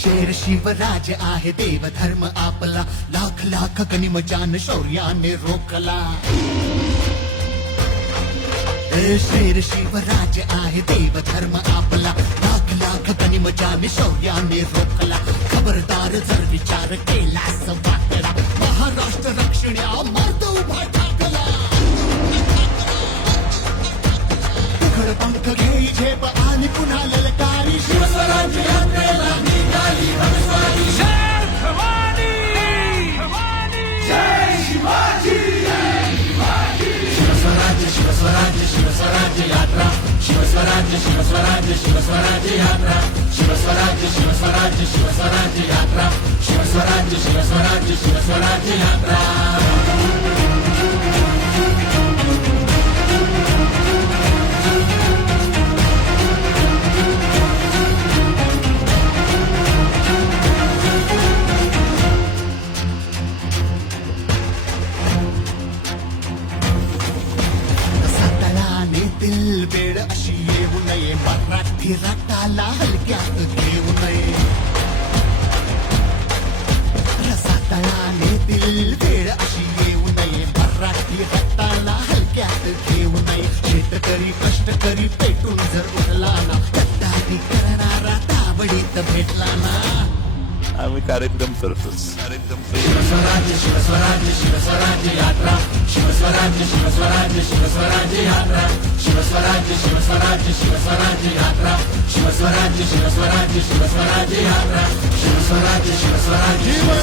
शेर शिवराज आहे देव धर्म आपला. लाख लाख गनिमजान शौर्याने रोखला. हे शेर शिवराज आहे देव धर्म आपला. लाख लाख गनिमजान शौर्याने रोखला. खबरदार जर विचार केलास वाकडा. महाराष्ट्र रक्षण्या मर्द उभा ठाकला. पंख घेई झेप आणि पुन्हा ललकारी शिवस्वराज्य शिवस्वराज्य शिवस्वराज्य यात्रा. शिवस्वराज्य शिवस्वराज्य शिवस्वराज्य यात्रा. शिवस्वराज्य शिवस्वराज्य शिवस्वराज्य यात्रा. शिवस्वराज्य शिवस्वराज्य शिवस्वराज्य यात्रा. रटाला हलक्यात घेऊ नये. रसातळाने दिल वेळ अशी येऊ नये. मराठी रटाला हलक्यात घेऊ नये. शेतकरी कष्टकरी पेटून जर उठला ना. करणारा ताबडीत भेटला ना. आम्ही कार्यक्रम करतोच कार्यक्रम करतो. शिवस्वराज्य शिवस्वराज्य शिवस्वराज्य यात्रा. शिवस्वराज्य शिवस्वराज्य शिवस्वराज्य यात्रा. शिवस्वराज्य शिवस्वराज्य शिवस्वराज्य यात्रा. शिवस्वराज्य शिवस्वराज्य शिवस्वराज्य यात्रा. शिवस्वराज्य शिवस्वराज्य